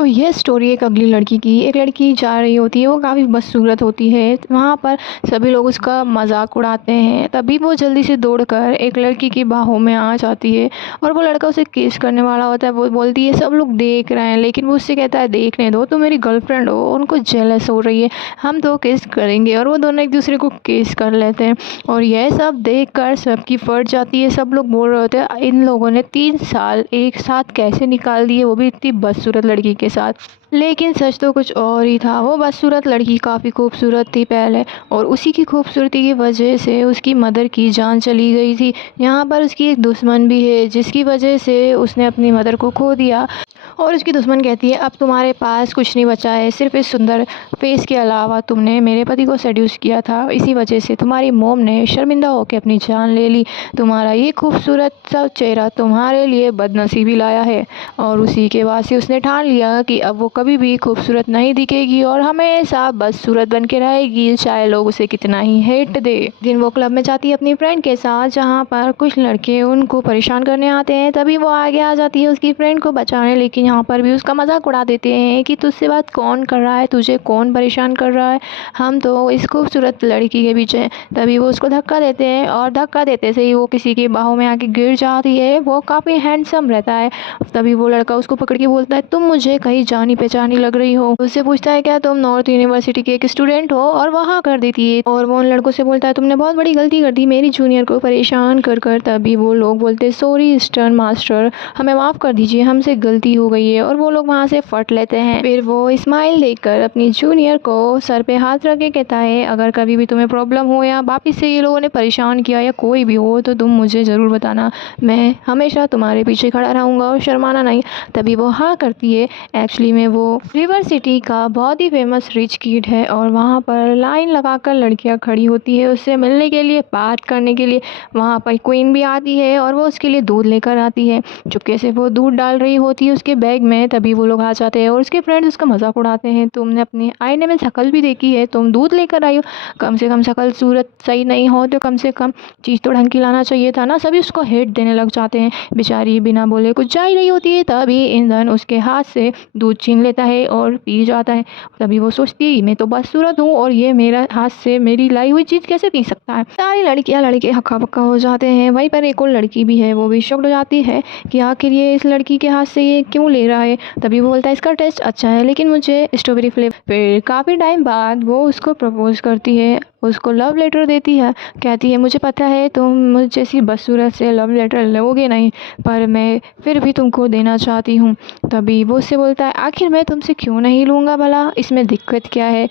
तो ये स्टोरी एक अगली लड़की की। एक लड़की जा रही होती है, वो काफ़ी बदसूरत होती है। वहाँ पर सभी लोग उसका मजाक उड़ाते हैं। तभी वो जल्दी से दौड़कर एक लड़की की बाहों में आ जाती है और वो लड़का उसे किस करने वाला होता है। वो बोलती है सब लोग देख रहे हैं, लेकिन वो उससे कहता है देखने दो, तो मेरी गर्लफ्रेंड हो। उनको जेलस हो रही है, हम तो किस करेंगे। और वो दोनों एक दूसरे को किस कर लेते हैं और यह सब देखकर सबकी फट जाती है। सब लोग बोल रहे होते हैं इन लोगों ने 3 साल एक साथ कैसे निकाल दिए, वो भी इतनी बदसूरत लड़की के साथ। लेकिन सच तो कुछ और ही था। वो बदसूरत लड़की काफ़ी खूबसूरत थी पहले, और उसी की खूबसूरती की वजह से उसकी मदर की जान चली गई थी। यहाँ पर उसकी एक दुश्मन भी है, जिसकी वजह से उसने अपनी मदर को खो दिया। और उसकी दुश्मन कहती है अब तुम्हारे पास कुछ नहीं बचा है, सिर्फ इस सुंदर फेस के अलावा तुमने मेरे पति को सेड्यूस किया था, इसी वजह से तुम्हारी मोम ने शर्मिंदा होकर अपनी जान ले ली। तुम्हारा ये खूबसूरत सा चेहरा तुम्हारे लिए बदनसीबी लाया है। और उसी के बाद से उसने ठान लिया कि अब वो कभी भी खूबसूरत नहीं दिखेगी और हमेशा बदसूरत बन के रहेगी, चाहे लोग उसे कितना ही हेट दे। दिन वो क्लब में जाती है अपनी फ्रेंड के साथ, जहाँ पर कुछ लड़के उनको परेशान करने आते हैं। तभी वो आगे आ जाती है उसकी फ्रेंड को बचाने, लेकिन यहाँ पर भी उसका मजाक उड़ा देते हैं कि तुझसे बात कौन कर रहा है, तुझे कौन परेशान कर रहा है, हम तो इस खूबसूरत लड़की के पीछे हैं। तभी वो उसको धक्का देते हैं और धक्का देते से ही वो किसी की बाहों में आके गिर जाती है। वो काफ़ी हैंडसम रहता है। तभी वो लड़का उसको पकड़ के बोलता है तुम मुझे कहीं जानी पहचानी लग रही हो। उससे पूछता है क्या तुम नॉर्थ यूनिवर्सिटी के एक स्टूडेंट हो, और वहाँ कर देती है। और वो उन लड़कों से बोलता है तुमने बहुत बड़ी गलती कर दी मेरी जूनियर को परेशान कर कर। तभी वो लोग बोलते सॉरी स्टर्न मास्टर, हमें माफ़ कर दीजिए, हमसे गलती हो गई है। और वो लोग वहाँ से फट लेते हैं। फिर वो स्माइल देकर अपनी जूनियर को सर पे हाथ रख के कहता है अगर कभी भी तुम्हें प्रॉब्लम हो या वापिस से ये लोगों ने परेशान किया या कोई भी हो, तो तुम मुझे ज़रूर बताना, मैं हमेशा तुम्हारे पीछे खड़ा रहूँगा और शर्माना नहीं। तभी वो हाँ करती है। एक्चुअली में वो रिवर सिटी का बहुत ही फेमस रिच किड है, और वहाँ पर लाइन लगाकर लड़कियाँ खड़ी होती है उससे मिलने के लिए, बात करने के लिए। वहाँ पर क्वीन भी आती है और वो उसके लिए दूध लेकर आती है। चुपके से वो दूध डाल रही होती है उसके बैग में। तभी वो लोग आ जाते हैं और उसके फ्रेंड्स उसका मजाक उड़ाते हैं तुमने अपने आईने में शक्ल भी देखी है, तुम दूध लेकर आई हो, कम से कम शक्ल सूरत सही नहीं हो तो कम से कम चीज़ तो ढंग की लाना चाहिए था ना। सभी उसको हेट देने लग जाते हैं। बेचारी बिना बोले कुछ जा ही रही होती है, तभी ईंधन उसके हाथ से दूध छीन लेता है और पी जाता है। तभी वो सोचती है मैं तो बदसूरत हूँ और ये मेरा हाथ से मेरी लाई हुई चीज़ कैसे पी सकता है। सारी लड़कियाँ लड़के हक्का बक्का हो जाते हैं। वहीं पर एक और लड़की भी है, वो भी शॉक्ड हो जाती है कि आखिर ये इस लड़की के हाथ से ये क्यों ले रहा है। तभी वो बोलता है इसका टेस्ट अच्छा है लेकिन मुझे स्ट्रॉबेरी फ्लेवर। फिर काफ़ी टाइम बाद वो उसको प्रपोज करती है, उसको लव लेटर देती है। कहती है मुझे पता है तुम मुझ जैसी बदसूरत से लव लेटर लोगे नहीं, पर मैं फिर भी तुमको देना चाहती हूँ। तभी वो उससे बोलता है आखिर मैं तुमसे क्यों नहीं लूँगा भला, इसमें दिक्कत क्या है।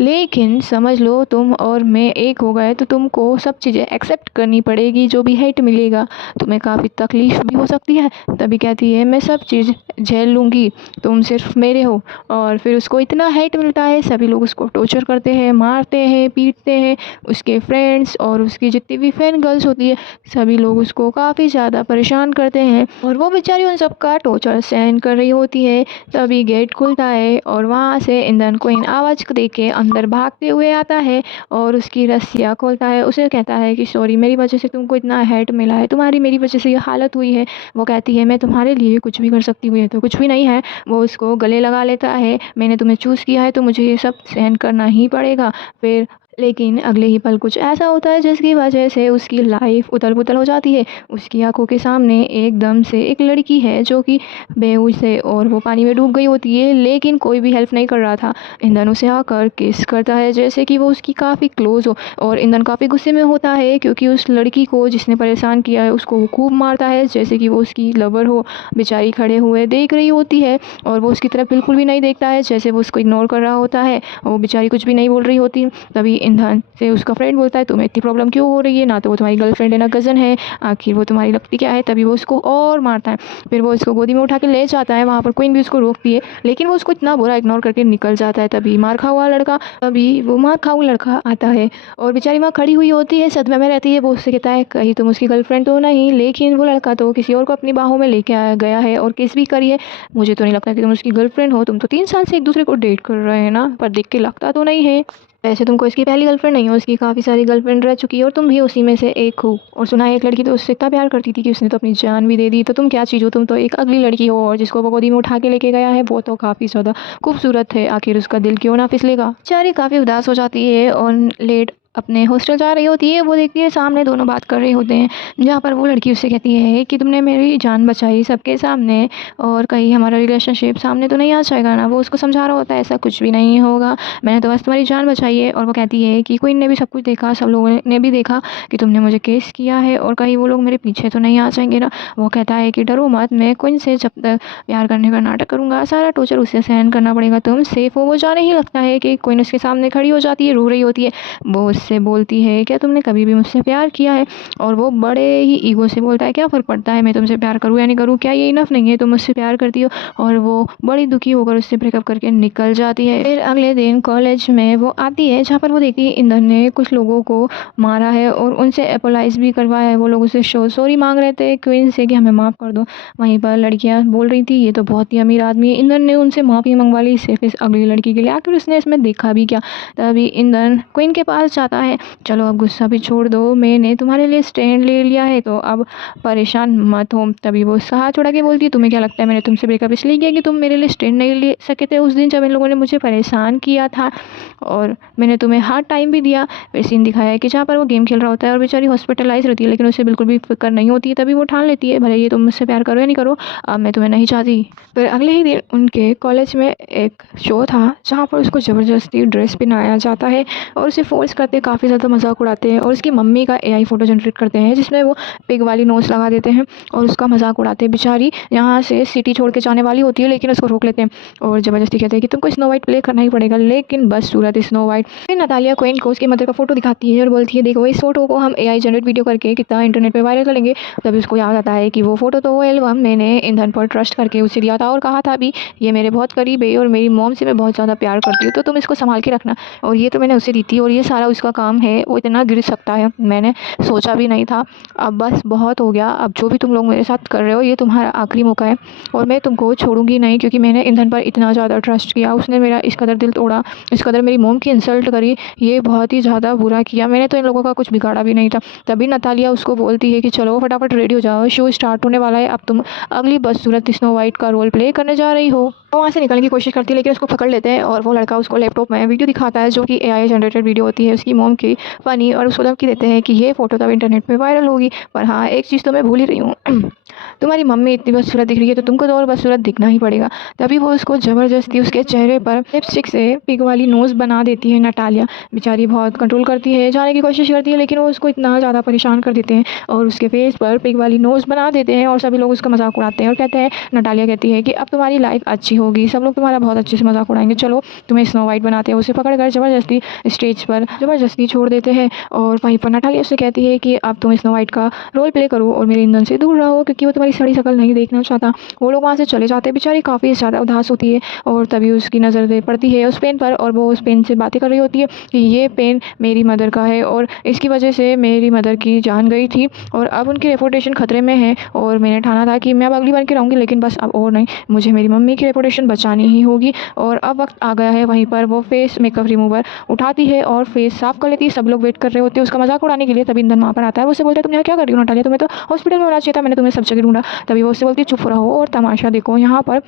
लेकिन समझ लो तुम और मैं एक हो गए तो तुमको सब चीज़ें एक्सेप्ट करनी पड़ेगी, जो भी हेट मिलेगा, तुम्हें काफ़ी तकलीफ भी हो सकती है। तभी कहती है मैं सब चीज़ झेल लूँगी, तुम सिर्फ मेरे हो। और फिर उसको इतना हेट मिलता है, सभी लोग उसको टॉर्चर करते हैं, मारते हैं, पीटते हैं। उसके फ्रेंड्स और उसकी जितनी भी फैन गर्ल्स होती है, सभी लोग उसको काफ़ी ज़्यादा परेशान करते हैं और वो बेचारी उन सबका टॉर्चर सहन कर रही होती है। तभी गेट खुलता है और वहाँ से ईंधन क्वीन आवाज़ दे के अंदर भागते हुए आता है और उसकी रस्सियाँ खोलता है। उसे कहता है कि सॉरी मेरी वजह से तुमको इतना हेट मिला है, तुम्हारी मेरी वजह से ये हालत हुई है। वो कहती है मैं तुम्हारे लिए कुछ भी कर सकती हूँ, ये तो कुछ भी नहीं है। वो उसको गले लगा लेता है, मैंने तुम्हें चूज़ किया है तो मुझे ये सब सहन करना ही पड़ेगा। फिर लेकिन अगले ही पल कुछ ऐसा होता है जिसकी वजह से उसकी लाइफ उथल पुथल हो जाती है। उसकी आंखों के सामने एकदम से एक लड़की है जो कि बेहोश है और वो पानी में डूब गई होती है, लेकिन कोई भी हेल्प नहीं कर रहा था। ईंधन उसे आकर किस करता है जैसे कि वो उसकी काफ़ी क्लोज हो, और ईंधन काफ़ी गुस्से में होता है क्योंकि उस लड़की को जिसने परेशान किया है उसको वो खूब मारता है जैसे कि वो उसकी लवर हो। बेचारी खड़े हुए देख रही होती है और वो उसकी तरफ बिल्कुल भी नहीं देखता है, जैसे वो उसको इग्नोर कर रहा होता है। और वो बेचारी कुछ भी नहीं बोल रही होती। तभी ईंधन से उसका फ्रेंड बोलता है तुम्हें इतनी प्रॉब्लम क्यों हो रही है, ना तो वो तुम्हारी गर्लफ्रेंड है ना कज़न है, आखिर वो तुम्हारी लगती क्या है। तभी वो उसको और मारता है। फिर वो उसको गोदी में उठा के ले जाता है, वहाँ पर क्वीन भी उसको रोकती है, लेकिन वो उसको इतना बुरा इग्नोर करके निकल जाता है। तभी मार खा हुआ लड़का आता है और बेचारी वहाँ खड़ी हुई होती है, सदमे में रहती है। वो उससे कहता है कहीं तुम उसकी गर्लफ्रेंड तो नहीं, लेकिन वो लड़का तो किसी और को अपनी बाहों में लेके आया गया है और किस भी करी है। मुझे तो नहीं लगता कि तुम उसकी गर्लफ्रेंड हो, तुम तो 3 साल से एक दूसरे को डेट कर रहे हैं ना, पर देख के लगता तो नहीं है। वैसे तुमको इसकी पहली गर्लफ्रेंड नहीं हो, उसकी काफ़ी सारी गर्लफ्रेंड रह चुकी है और तुम भी उसी में से एक हो। और सुना है एक लड़की तो उससे इतना प्यार करती थी कि उसने तो अपनी जान भी दे दी। तो तुम क्या चीज़ हो, तुम तो एक अगली लड़की हो। और जिसको वो गोदी में उठा के लेके गया है वो तो काफ़ी ज़्यादा खूबसूरत है, आखिर उसका दिल क्यों ना फिसलेगा। बेचारी काफ़ी उदास हो जाती है और लेट अपने हॉस्टल जा रही होती है। वो देखती है सामने दोनों बात कर रहे होते हैं, जहाँ पर वो लड़की उससे कहती है कि तुमने मेरी जान बचाई सबके सामने, और कहीं हमारा रिलेशनशिप सामने तो नहीं आ जाएगा ना। वो उसको समझा रहा होता है ऐसा कुछ भी नहीं होगा, मैंने तो बस तुम्हारी जान बचाई है। और वो कहती है कि क्वीन ने भी सब कुछ देखा, सब लोगों ने भी देखा कि तुमने मुझे केस किया है, और कहीं वो लोग मेरे पीछे तो नहीं आ जाएंगे ना। वो कहता है कि डरो मत, मैं क्वीन से जब तक प्यार करने का नाटक करूँगा सारा टॉर्चर उसे सहन करना पड़ेगा, तुम सेफ हो। वो जाने ही लगता है कि क्वीन उसके सामने खड़ी हो जाती है, रो रही होती है। वो उससे बोलती है क्या तुमने कभी भी मुझसे प्यार किया है। और वो बड़े ही ईगो से बोलता है क्या फ़र्क पड़ता है मैं तुमसे प्यार करूँ या नहीं करूँ, क्या ये इनफ नहीं है तुम मुझसे प्यार करती हो। और वो बड़ी दुखी होकर उससे ब्रेकअप करके निकल जाती है। फिर अगले दिन कॉलेज में वो आती है, जहाँ पर वो देखती है इंदर ने कुछ लोगों को मारा है और उनसे अपोलाइज भी करवाया है। वो लोग उससे सॉरी मांग रहे थे क्वीन से कि हमें माफ़ कर दो। वहीं पर लड़कियां बोल रही थी ये तो बहुत ही अमीर आदमी है। इंदर ने उनसे माफ़ी मंगवा ली सिर्फ इस अगली लड़की के लिए, आखिर उसने इसमें देखा भी क्या। तभी इंदर क्वीन के पास जाता है, चलो अब गुस्सा भी छोड़ दो, मैंने तुम्हारे लिए स्टैंड ले लिया है तो अब परेशान मत हो। तभी वो उसका हाथ छोड़ा के बोलती है तुम्हें क्या लगता है मैंने तुमसे ब्रेकअप इसलिए किया कि तुम मेरे लिए स्टैंड नहीं ले सके थे उस दिन जब इन लोगों ने मुझे परेशान किया था, और मैंने तुम्हें हार्ड टाइम भी दिया। फिर सीन दिखाया है कि जहाँ पर वो गेम खेल रहा होता है और बेचारी हॉस्पिटलाइज रहती है, लेकिन उसे बिल्कुल भी फिक्र नहीं होती है। तभी वो ठान लेती है भले ये तुम मुझसे प्यार करो या नहीं करो, अब मैं तुम्हें नहीं चाहती। फिर अगले ही दिन उनके कॉलेज में एक शो था, जहाँ पर उसको ज़बरदस्ती ड्रेस पहनाया जाता है और उसे फोर्स करते काफ़ी ज़्यादा मजाक उड़ाते हैं। और उसकी मम्मी का एआई फ़ोटो जनरेट करते हैं जिसमें वो पिग वाली नोज़ लगा देते हैं और उसका मजाक उड़ाते हैं। बेचारी यहाँ से सिटी छोड़ के जाने वाली होती है, लेकिन उसको रोक लेते हैं और ज़बरदस्ती कहते हैं कि तुमको स्नो वाइट प्ले करना ही पड़ेगा, लेकिन बस सूरत स्नो वाइट। फिर नतालिया क्वीन को उसकी मदर का फोटो दिखाती है और बोलती है देखो इस फोटो को हम एआई जनरेट वीडियो करके कितना इंटरनेट पे वायरल करेंगे। तभी उसको याद आता है कि वो फोटो तो वो एल्बम मैंने ईंधन पर ट्रस्ट करके उसे दिया था और कहा था भी ये मेरे बहुत करीब है और मेरी मॉम से मैं बहुत ज़्यादा प्यार करती हूँ, तो तुम इसको संभाल के रखना। और ये तो मैंने उसे दी थी और ये सारा उसका काम है, वो इतना गिर सकता है मैंने सोचा भी नहीं था। अब बस बहुत हो गया, अब जो भी तुम लोग मेरे साथ कर रहे हो ये तुम्हारा आखिरी मौका है और मैं तुमको छोड़ूंगी नहीं, क्योंकि मैंने ईंधन पर इतना ज़्यादा ट्रस्ट किया, उसने मेरा इस कदर दिल तोड़ा, इस कदर मेरी मॉम की इंसल्ट करी, ये बहुत ही ज़्यादा बुरा किया, मैंने तो इन लोगों का कुछ बिगाड़ा भी नहीं था। तभी नतालिया उसको बोलती है कि चलो फटाफट रेडी हो जाओ, शो स्टार्ट होने वाला है, अब तुम अगली बदसूरत स्नो वाइट का रोल प्ले करने जा रही हो। वो वहाँ से निकलने की कोशिश करती है लेकिन उसको पकड़ लेते हैं और वो लड़का उसको लैपटॉप में वीडियो दिखाता है जो कि एआई जनरेटेड वीडियो होती है उसकी मॉम की फ़नी, और उसको धमकी देते हैं कि ये फ़ोटो तब इंटरनेट पे वायरल होगी। पर हाँ एक चीज़ तो मैं भूल ही रही हूँ तुम्हारी मम्मी इतनी बदसूरत दिख रही है तो तुमको तो और बदसूरत दिखना ही पड़ेगा। तभी वो उसको ज़बरदस्ती उसके चेहरे पर लिपस्टिक से पिग वाली नोज़ बना देती है। नटालिया बेचारी बहुत कंट्रोल करती है, जाने की कोशिश करती है, लेकिन वो उसको इतना ज़्यादा परेशान कर देते हैं और उसके फेस पर पिग वाली नोज़ बना देते हैं और सभी लोग उसका मजाक उड़ाते हैं और कहते हैं, नटालिया कहती है कि अब तुम्हारी लाइफ अच्छी होगी, सब लोग तुम्हारा बहुत अच्छे से मजाक उड़ाएंगे, चलो तुम्हें स्नो वाइट बनाते हैं। उसे पकड़कर ज़बरदस्ती स्टेज पर ज़बरदस्ती छोड़ देते हैं और वहीं पर नटालिया उससे कहती है कि अब तुम स्नो वाइट का रोल प्ले करो और मेरे ईंधन से दूर रहो, क्योंकि वो तुम्हारी सड़ी शक्ल नहीं देखना चाहता। वो लोग वहाँ से चले जाते हैं, बेचारी काफ़ी ज़्यादा उदास होती है और तभी उसकी नज़र पड़ती है उस पेन पर और वो उस पेन से बातें कर रही होती है कि ये पेन मेरी मदर का है और इसकी वजह से मेरी मदर की जान गई थी और अब उनकी रेपुटेशन खतरे में है और मैंने ठाना था कि मैं अब अगली बार के रहूँगी, लेकिन बस अब और नहीं, मुझे मेरी मम्मी की रेपुटेशन बचानी ही होगी। और अब वक्त आ गया है। वहीं पर वो फेस मेकअप रिमूवर उठाती है और फेस साफ कर लेती है। सब लोग वेट कर रहे होते हैं उसका मजाक उड़ाने के लिए। तभी ईंधन वहाँ पर आता है, उससे बोलते हैं तुम यहाँ क्या कर रही हो नटालिया, तुम्हें तो हॉस्पिटल में होना चाहिए था, मैंने तुम्हें सब जगह ढूंढा। तभी वो उससे बोलती है चुप रहो और तमाशा देखो। यहाँ पर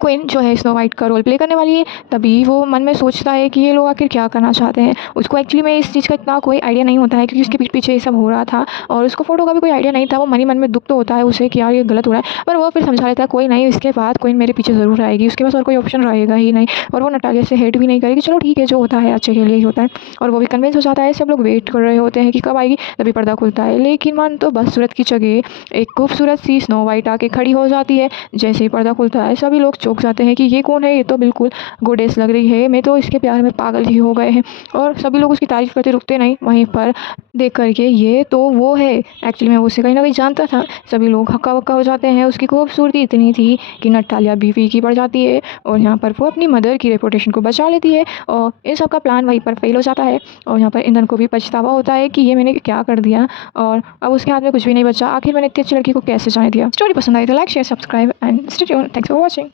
क्वीन जो है स्नो वाइट का रोल प्ले करने वाली है। तभी वो मन में सोचता है कि ये लोग आखिर क्या करना चाहते हैं। उसको एक्चुअली में इस चीज़ का इतना कोई आइडिया नहीं होता है क्योंकि उसके पीछे ये सब हो रहा था और उसको फोटो का भी कोई आइडिया नहीं था। वो मन में दुख तो होता है उसे कि यार ये गलत हो रहा है, पर वो फिर समझा लेता है कोई नहीं, इसके बाद क्वीन मेरे पीछे ज़रूर आएगी, उसके पास और कोई ऑप्शन रहेगा ही नहीं और वो नटालिया से हेट भी नहीं करेगी। चलो ठीक है, जो होता है अच्छे के लिए ही होता है। और वो भी कन्विंस हो जाता है। सब लोग वेट कर रहे होते हैं कि कब आएगी। तभी पर्दा खुलता है, लेकिन मन तो बदसूरत की जगह एक खूबसूरत सी स्नो वाइट आके खड़ी हो जाती है। जैसे ही पर्दा खुलता है सभी लोग चौंक जाते हैं कि ये कौन है, ये तो बिल्कुल गोडेस लग रही है, मैं तो इसके प्यार में पागल ही हो गए हैं। और सभी लोग उसकी तारीफ करते रुकते नहीं, वहीं पर देख करके ये तो वो है, एक्चुअली मैं उसे कहीं ना कहीं जानता था। सभी लोग हक्का बक्का हो जाते हैं। उसकी खूबसूरती इतनी थी कि नटालिया बीवी की पड़ जाती है और यहाँ पर वो अपनी मदर की रेपुटेशन को बचा लेती है और इन सब का प्लान वहीं पर फेल हो जाता है। और यहाँ पर ईंधन को भी पछतावा होता है कि ये मैंने क्या कर दिया और अब उसके हाथ में कुछ भी नहीं बचा, आखिर मैंने इतनी अच्छी लड़की को कैसे जाने दिया। स्टोरी पसंद आई तो like share subscribe and stay tuned. Thanks for watching.